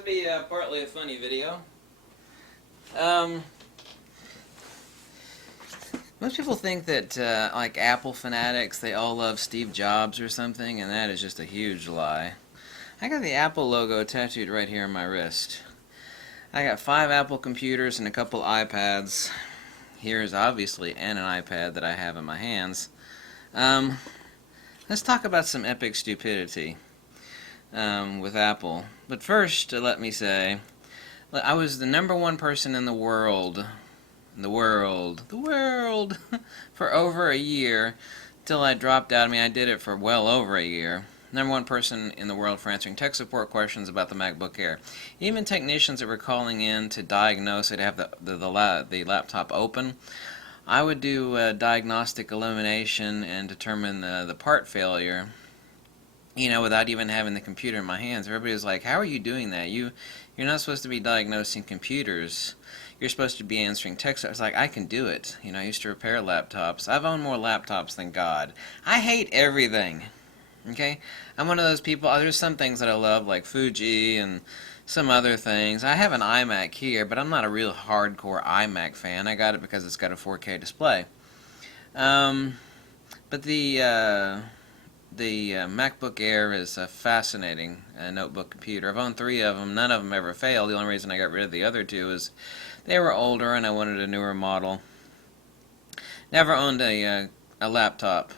will be partly a funny video. Most people think that, like Apple fanatics, they all love Steve Jobs or something, and that is just a huge lie. I got the Apple logo tattooed right here on my wrist. I got 5 Apple computers and a couple iPads. Here's obviously an iPad that I have in my hands. Let's talk about some epic stupidity with Apple. But first, let me say, I was the #1 person in the world, for over a year, till I dropped out. I mean, I did it for well over a year. #1 person in the world for answering tech support questions about the MacBook Air. Even technicians that were calling in to diagnose it, have the laptop open. I would do diagnostic elimination and determine the part failure, without even having the computer in my hands. Everybody was like, how are you doing that? You're not supposed to be diagnosing computers. You're supposed to be answering text. I was like, I can do it. I used to repair laptops. I've owned more laptops than God. I hate everything. Okay? I'm one of those people. There's some things that I love, like Fuji and some other things. I have an iMac here, but I'm not a real hardcore iMac fan. I got it because it's got a 4K display. But the MacBook Air is a fascinating notebook computer. I've owned 3 of them. None of them ever failed. The only reason I got rid of the other 2 is they were older and I wanted a newer model. Never owned a laptop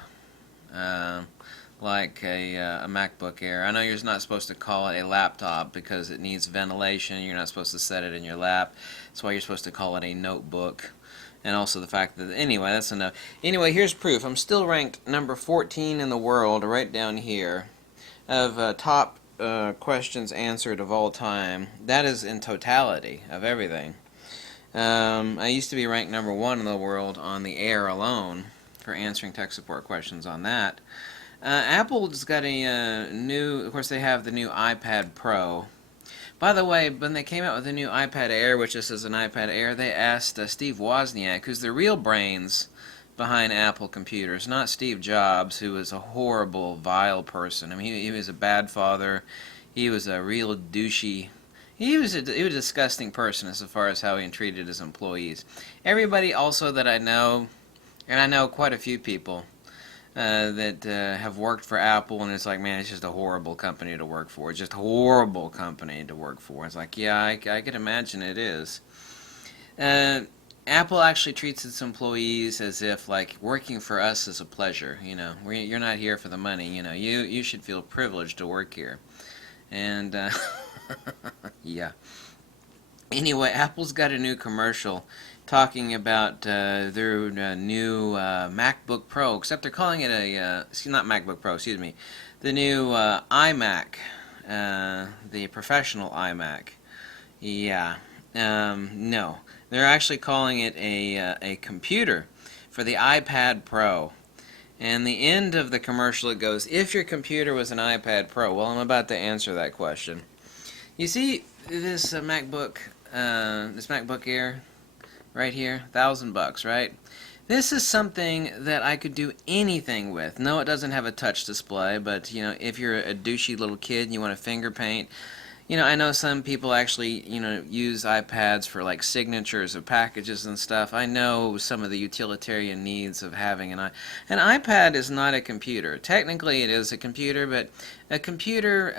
like a MacBook Air. I know you're not supposed to call it a laptop because it needs ventilation. You're not supposed to set it in your lap. That's why you're supposed to call it a notebook. And also the fact that, anyway, that's enough. Anyway, here's proof. I'm still ranked number 14 in the world, right down here, of top questions answered of all time. That is in totality of everything. I used to be ranked number 1 in the world on the Air alone for answering tech support questions on that. Apple's got a new, of course they have the new iPad Pro. By the way, when they came out with the new iPad Air, which just is an iPad Air, they asked Steve Wozniak, who's the real brains behind Apple computers, not Steve Jobs, who was a horrible, vile person. I mean, he was a bad father. He was a real douchey. He was a disgusting person as far as how he treated his employees. Everybody also that I know, and I know quite a few people, that have worked for Apple, and it's like, man, it's just a horrible company to work for. It's just a horrible company to work for. It's like, yeah, I can imagine it is. Apple actually treats its employees as if, like, working for us is a pleasure. You're not here for the money. You should feel privileged to work here. And yeah. Anyway, Apple's got a new commercial talking about their new MacBook Pro, except they're calling it not MacBook Pro, excuse me, the new iMac, the professional iMac. Yeah, no, they're actually calling it a computer for the iPad Pro. And the end of the commercial, it goes, if your computer was an iPad Pro. Well, I'm about to answer that question. You see this MacBook Air right here, $1,000, right? This is something that I could do anything with. No, it doesn't have a touch display, but if you're a douchey little kid and you want to finger paint, I know some people actually, use iPads for like signatures of packages and stuff. I know some of the utilitarian needs of having an iPad is not a computer. Technically it is a computer, but a computer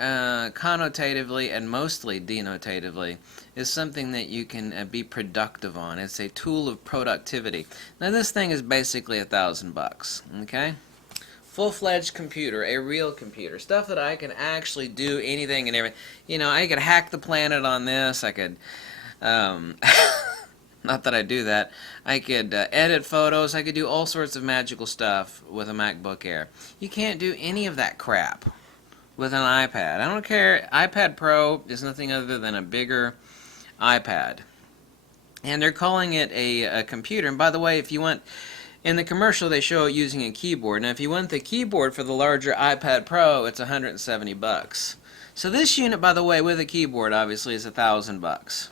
connotatively and mostly denotatively is something that you can be productive on. It's a tool of productivity. Now this thing is basically $1,000, okay? Full-fledged computer, a real computer, stuff that I can actually do anything and everything. I could hack the planet on this. I could, not that I do that. I could edit photos. I could do all sorts of magical stuff with a MacBook Air. You can't do any of that crap with an iPad. I don't care. iPad Pro is nothing other than a bigger iPad. And they're calling it a computer. And by the way, if you want, in the commercial they show it using a keyboard. Now if you want the keyboard for the larger iPad Pro, it's $170. So this unit, by the way, with a keyboard obviously is $1,000.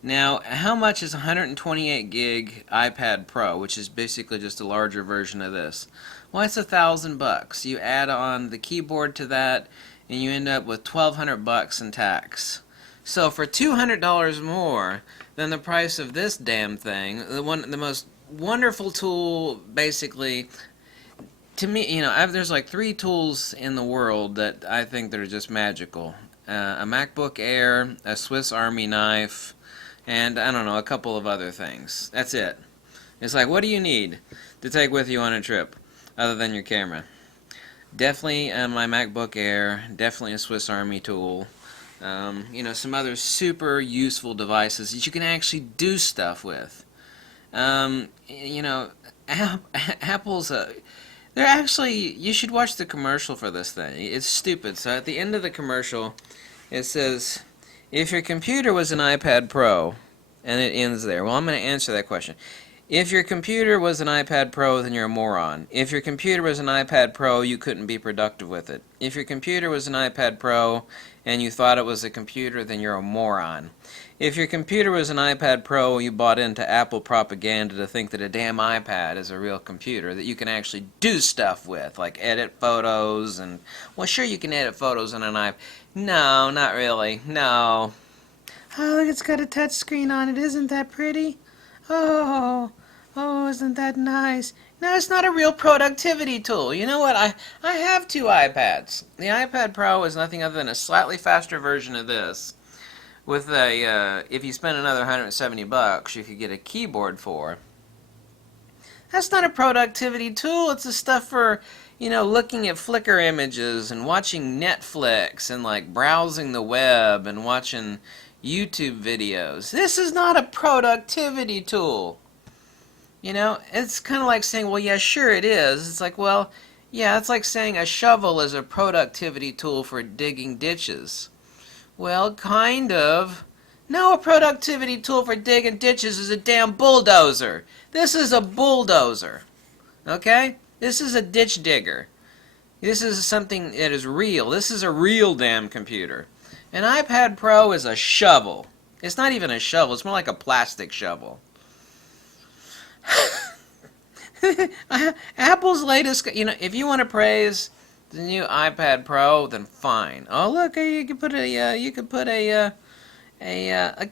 Now, how much is 128 gig iPad Pro, which is basically just a larger version of this? Well, it's $1,000. You add on the keyboard to that, and you end up with $1,200 in tax. So for $200 more than the price of this damn thing, the most wonderful tool, basically, to me, there's like 3 tools in the world that I think that are just magical. A MacBook Air, a Swiss Army knife, and I don't know, a couple of other things. That's it. It's like, what do you need to take with you on a trip other than your camera? Definitely my MacBook Air, definitely a Swiss Army tool. Some other super useful devices that you can actually do stuff with. Apple's they're actually, you should watch the commercial for this thing. It's stupid. So at the end of the commercial, it says, if your computer was an iPad Pro, and it ends there. Well, I'm going to answer that question. If your computer was an iPad Pro, then you're a moron. If your computer was an iPad Pro, you couldn't be productive with it. If your computer was an iPad Pro and you thought it was a computer, then you're a moron. If your computer was an iPad Pro, you bought into Apple propaganda to think that a damn iPad is a real computer that you can actually do stuff with, like edit photos and, well, sure you can edit photos on an iPad. No, not really. No. Oh, look, it's got a touch screen on it. Isn't that pretty? Oh, isn't that nice? No, it's not a real productivity tool. You know what? I have 2 iPads. The iPad Pro is nothing other than a slightly faster version of this. With if you spend another $170, you could get a keyboard for. That's not a productivity tool. It's the stuff for, looking at Flickr images and watching Netflix and like browsing the web and watching YouTube videos. This is not a productivity tool. It's kind of like saying, well, yeah, sure it is. It's like, well, yeah, it's like saying a shovel is a productivity tool for digging ditches. Well, kind of. No, a productivity tool for digging ditches is a damn bulldozer. This is a bulldozer. Okay? This is a ditch digger. This is something that is real. This is a real damn computer. An iPad Pro is a shovel. It's not even a shovel. It's more like a plastic shovel. Apple's latest, if you want to praise the new iPad Pro, then fine. Oh, look, you could put a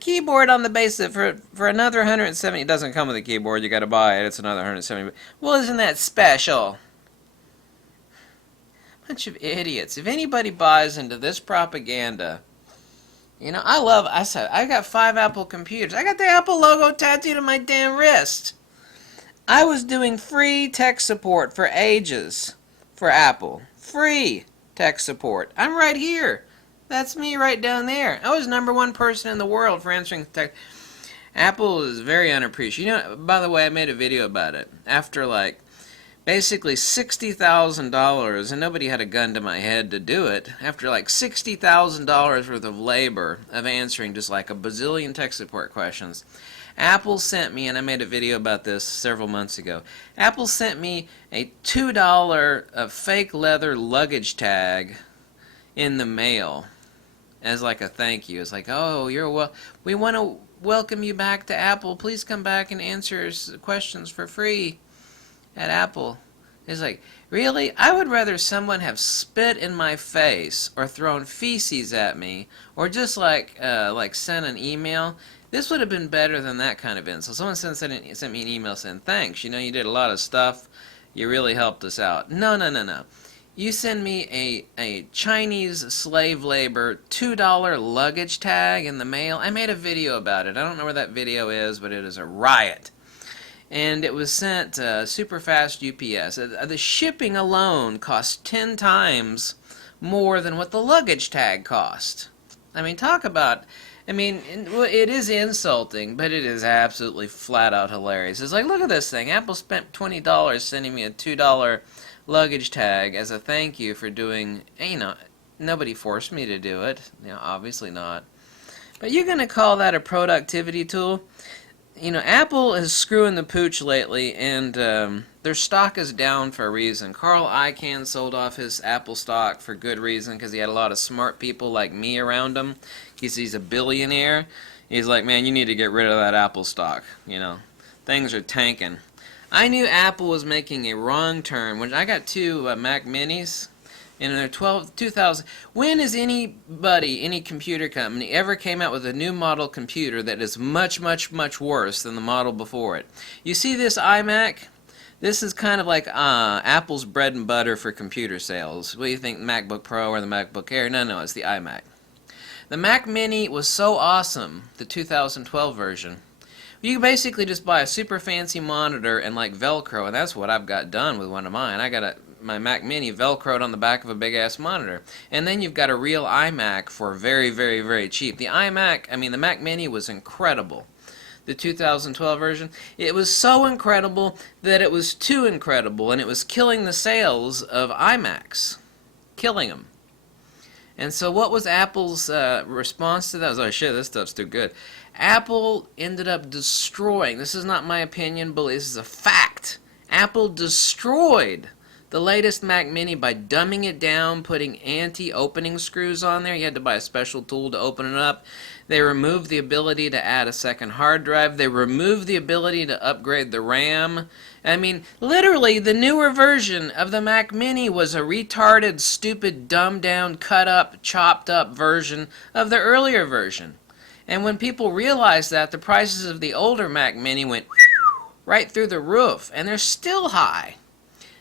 keyboard on the base of for another 170. It doesn't come with a keyboard. You got to buy it. It's another 170. Well, isn't that special? Bunch of idiots. If anybody buys into this propaganda, I said, I got 5 Apple computers. I got the Apple logo tattooed on my damn wrist. I was doing free tech support for ages for Apple. Free tech support. I'm right here. That's me right down there. I was #1 person in the world for answering tech. Apple is very unappreciated. By the way, I made a video about it. After basically $60,000, and nobody had a gun to my head to do it, after $60,000 worth of labor of answering just like a bazillion tech support questions, Apple sent me, and I made a video about this several months ago, Apple sent me a $2 fake leather luggage tag in the mail as like a thank you. It's like, oh, we want to welcome you back to Apple. Please come back and answer questions for free at Apple. It's like, really? I would rather someone have spit in my face or thrown feces at me or just sent an email. This would have been better than that kind of insult. Someone sent me an email saying, thanks, you did a lot of stuff. You really helped us out. No. You send me a Chinese slave labor $2 luggage tag in the mail. I made a video about it. I don't know where that video is, but it is a riot. And it was sent super fast UPS. The shipping alone cost 10 times more than what the luggage tag cost. I mean, talk about... it is insulting, but it is absolutely flat out hilarious. It's like, look at this thing. Apple spent $20 sending me a $2 luggage tag as a thank you for doing, nobody forced me to do it. Obviously not. But you're going to call that a productivity tool? Apple is screwing the pooch lately, and their stock is down for a reason. Carl Icahn sold off his Apple stock for good reason, because he had a lot of smart people like me around him. He's a billionaire. He's like, man, you need to get rid of that Apple stock. Things are tanking. I knew Apple was making a wrong turn when I got two Mac Minis. In their 2000, when has anybody, any computer company, ever came out with a new model computer that is much, much, much worse than the model before it? You see this iMac? This is kind of like Apple's bread and butter for computer sales. What do you think, MacBook Pro or the MacBook Air? No, no, it's the iMac. The Mac Mini was so awesome, the 2012 version. You can basically just buy a super fancy monitor and like Velcro, and that's what I've got done with one of mine. I got my Mac Mini Velcroed on the back of a big ass monitor, and then you've got a real iMac for very, very, very cheap. The the Mac Mini was incredible. The 2012 version, it was so incredible that it was too incredible, and it was killing the sales of iMacs, killing them. And so what was Apple's response to that? It was, oh shit, this stuff's too good. Apple ended up destroying, this is not my opinion, but this is a fact. Apple destroyed the latest Mac Mini by dumbing it down, putting anti-opening screws on there. You had to buy a special tool to open it up. They removed the ability to add a second hard drive. They removed the ability to upgrade the RAM. I mean, literally, the newer version of the Mac Mini was a retarded, stupid, dumbed-down, cut-up, chopped-up version of the earlier version. And when people realized that, the prices of the older Mac Mini went right through the roof, and they're still high.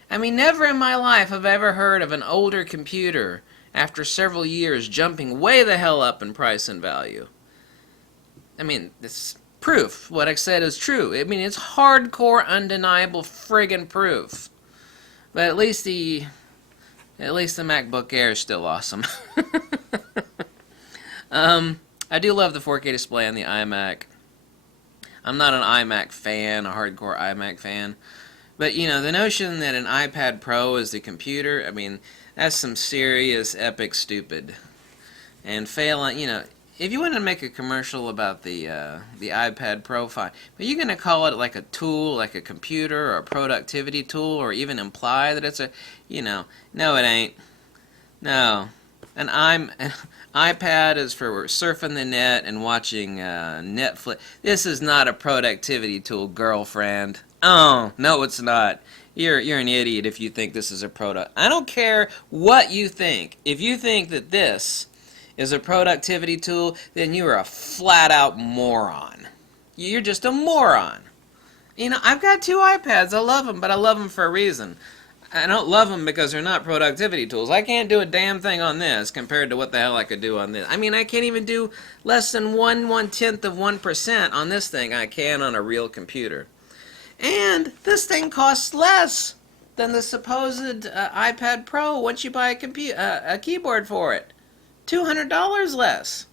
I mean, never in my life have I ever heard of an older computer, after several years, jumping way the hell up in price and value. I mean, it's proof. What I said is true. I mean, it's hardcore, undeniable friggin' proof. But at least the MacBook Air is still awesome. I do love the 4K display on the iMac. I'm not an iMac fan, a hardcore iMac fan. But, you know, the notion that an iPad Pro is the computer, I mean, that's some serious, epic stupid. And failing, you know, if you want to make a commercial about the iPad Pro, fine. But you're going to call it like a tool, like a computer or a productivity tool, or even imply that it's a, you know, no it ain't. No. An iPad is for surfing the net and watching Netflix. This is not a productivity tool, girlfriend. Oh, no it's not. You're an idiot if you think this is a product. I don't care what you think. If you think that this is a productivity tool, then you are a flat-out moron. You're just a moron. You know, I've got two iPads. I love them, but I love them for a reason. I don't love them because they're not productivity tools. I can't do a damn thing on this compared to what the hell I could do on this. I mean, I can't even do less than 1/10 of 1% on this thing I can on a real computer. And this thing costs less than the supposed iPad Pro once you buy a keyboard for it. $200 less.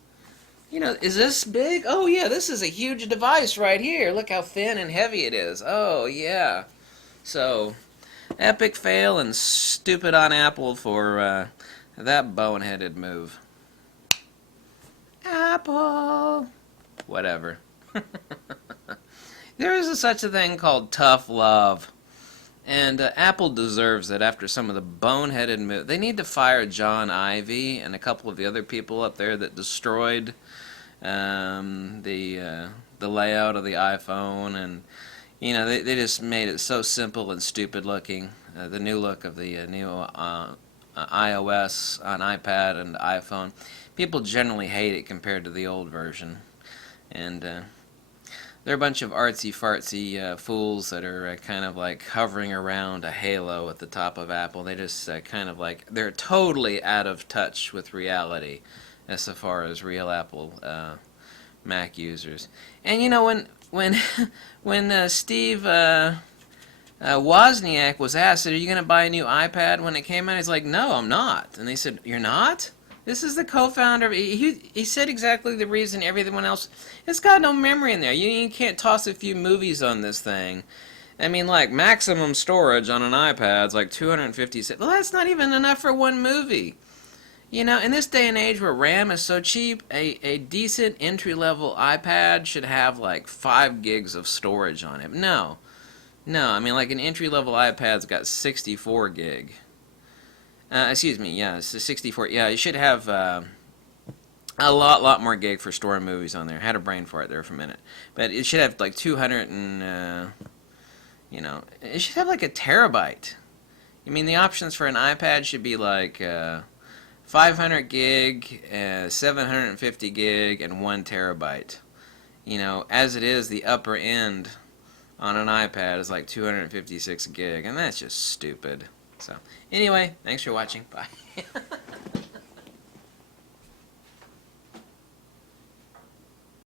You know, is this big? Oh yeah, this is a huge device right here. Look how thin and heavy it is. Oh yeah. So, epic fail and stupid on Apple for that boneheaded move. Apple. Whatever. There is such a thing called tough love. And Apple deserves it after some of the boneheaded moves. They need to fire John Ivey and a couple of the other people up there that destroyed the layout of the iPhone. And, you know, they just made it so simple and stupid looking. The new look of the new iOS on iPad and iPhone. People generally hate it compared to the old version. And they're a bunch of artsy-fartsy fools that are kind of like hovering around a halo at the top of Apple. They just kind of like, they're totally out of touch with reality as far as real Apple Mac users. And you know, when Steve Wozniak was asked, are you going to buy a new iPad when it came out? He's like, no, I'm not. And they said, you're not? This is the co-founder. He said exactly the reason everyone else... It's got no memory in there. You can't toss a few movies on this thing. I mean, like, maximum storage on an iPad is like 256. Well, that's not even enough for one movie. You know, in this day and age where RAM is so cheap, a decent entry-level iPad should have like 5 gigs of storage on it. No. No, I mean, like an entry-level iPad's got 64 gig. Excuse me, yeah, it's a 64. Yeah, you should have a lot more gig for storing movies on there. I had a brain for it there for a minute. But it should have like 200 and, You know, it should have like a terabyte. I mean, the options for an iPad should be like 500 gig, 750 gig, and 1 terabyte. You know, as it is, the upper end on an iPad is like 256 gig, and that's just stupid. So, anyway, thanks for watching. Bye.